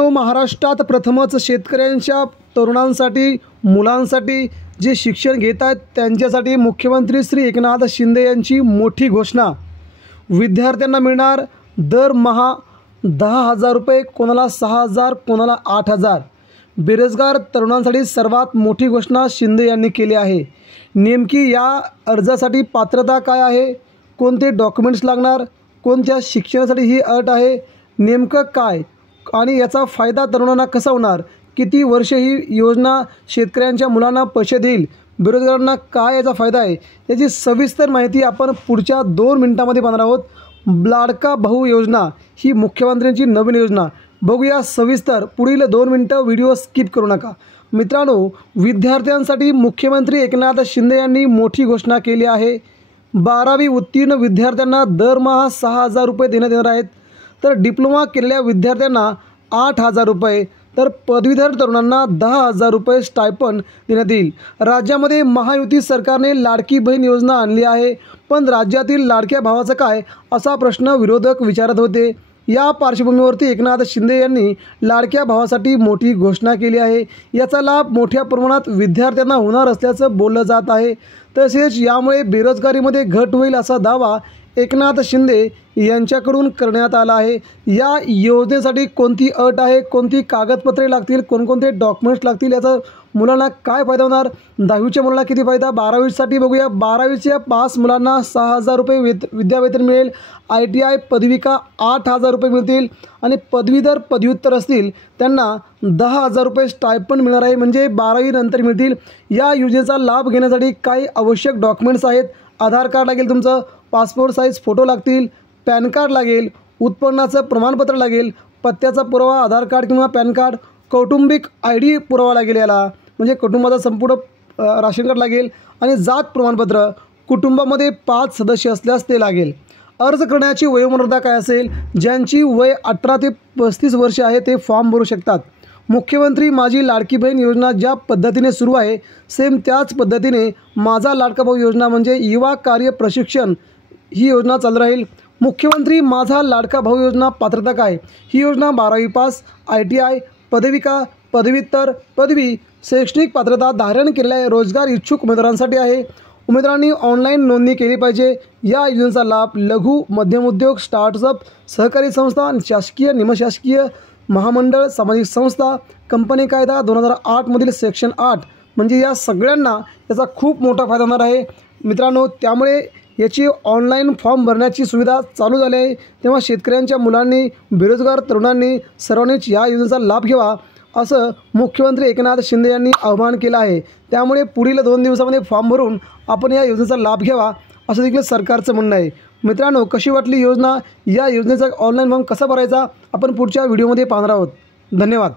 मित्रांनो, महाराष्ट्रात प्रथमच शेतकऱ्यांच्या तरुणांसाठी मुलांसाठी जे शिक्षण घेत आहेत त्यांच्यासाठी मुख्यमंत्री श्री एकनाथ शिंदे यांची मोठी घोषणा। विद्यार्थ्यांना मिळणार दरमहा 10,000 रुपये, कोणाला 6,000, कोणाला 8,000। बेरोजगार तरुणांसाठी सर्वात मोठी घोषणा शिंदे यांनी केली आहे। नेमकी या अर्जासाठी पात्रता काय आहे, कोणते डॉक्युमेंट्स लागणार, कोणत्या शिक्षणासाठी ही अट आहे, नेमकं काय आणि याचा फायदा तरुणांना कसा होणार, किती वर्ष ही योजना शेतकऱ्यांच्या मुलांना पैसे देईल, बेरोजगारांना काय याचा फायदा आहे, याची सविस्तर माहिती आपण पुढच्या 2 मिनिटांमध्ये पाहणार आहोत। लाडका भाऊ योजना ही मुख्यमंत्र्यांची नवीन योजना, बघूया सविस्तर। पुढील 2 मिनिटं व्हिडिओ स्किप करू नका। मित्रांनो, विद्यार्थ्यांसाठी मुख्यमंत्री एकनाथ शिंदे यांनी मोठी घोषणा केली आहे। 12वी उत्तीर्ण विद्यार्थ्यांना दरमहा 6,000 रुपये देण्यात येणार आहेत, तर डिप्लोमा केलेल्या विद्यार्थ्यांना 8,000 रुपये, तर पदवीधर तरुणांना 10,000 रुपये स्टायपंड देण्यात येईल। राज्यामध्ये महायुती सरकारने लाडकी बहीण योजना आणली आहे, पण राज्यातील लाडक्या भावाचं काय असा प्रश्न विरोधक विचारत होते। या पार्श्वभूमीवरती एकनाथ शिंदे यांनी लाडक्या भावासाठी मोठी घोषणा केली आहे। याचा लाभ मोठ्या प्रमाणात विद्यार्थ्यांना होणार असल्याचं बोललं जात आहे। तसेच यामुळे बेरोजगारीमध्ये घट होईल असा दावा एकनाथ शिंदे यांच्याकडून करण्यात आला आहे। या योजनेसाठी कोणती अट आहे, कोणती कागदपत्रे लागतील, कोणकोणते डॉक्युमेंट्स लागतील, याचा मुलांना काय फायदा होणार, 10वीच्या मुलांना किती फायदा, 12वीसाठी बघूया। 12वीच्या पास मुलांना 6,000 रुपये विद्यावेतन मिळेल। ITI पदविका 8,000 रुपये मिळतील आणि पदवीधर पदव्युत्तर असतील त्यांना 10,000 रुपये स्टायपंड मिळणार आहे, म्हणजे 12वी नंतर मिळतील। या योजनेचा लाभ घेण्यासाठी काही आवश्यक डॉक्युमेंट्स आहेत। आधार कार्ड लागेल, तुमचं पासपोर्ट साईज फोटो लागतील, पॅन कार्ड लागेल, उत्पन्नाचं प्रमाणपत्र लागेल, पत्त्याचा पुरावा आधार कार्ड किंवा पॅन कार्ड, कौटुंबिक ID पुरावा लागेल, याला म्हणजे कुटुंबाचा संपूर्ण राशन कार्ड लागेल आणि जात प्रमाणपत्र, कुटुंबामध्ये 5 सदस्य असल्यास ते लागेल। अर्ज करण्याची वयोमर्यादा काय असेल, ज्यांची वय 18 ते 35 वर्ष आहे ते फॉर्म भरू शकतात। मुख्यमंत्री माझी लाडकी बहीण योजना ज्या पद्धतीने सुरू आहे, सेम त्याच पद्धतीने माझा लाडका भाऊ योजना म्हणजे युवा कार्य प्रशिक्षण ही योजना चालू राहील। मुख्यमंत्री माझा लाडका भाऊ योजना पात्रता काय, ही योजना 12वी पास, ITI पदविका, पदव्युत्तर, पदवी, शैक्षणिक पात्रता धारण केलेल्या रोजगार इच्छुक उमेदवारांसाठी आहे। उमेदवारांनी ऑनलाईन नोंदणी केली पाहिजे। या योजनेचा लाभ लघु मध्यम उद्योग, स्टार्टअप, सहकारी संस्था, शासकीय निमशासकीय महामंडळ, सामाजिक संस्था, कंपनी कायदा 2008 मधील सेक्शन 8 म्हणजे या सगळ्यांना याचा खूप मोठा फायदा होणार आहे मित्रांनो। त्यामुळे याची ऑनलाईन फॉर्म भरण्याची सुविधा चालू झाली आहे, तेव्हा शेतकऱ्यांच्या मुलांनी, बेरोजगार तरुणांनी सर्वांनीच या योजनेचा लाभ घ्यावा असं मुख्यमंत्री एकनाथ शिंदे यांनी आवाहन केलं आहे। त्यामुळे पुढील 2 दिवसामध्ये फॉर्म भरून आपण या योजनेचा लाभ घ्यावा असं देखील सरकारचं म्हणणं आहे। मित्रांनो, कशी वाटली योजना, या योजनेचा ऑनलाईन फॉर्म कसा भरायचा आपण पुढच्या व्हिडिओमध्ये पाहणार आहोत। धन्यवाद।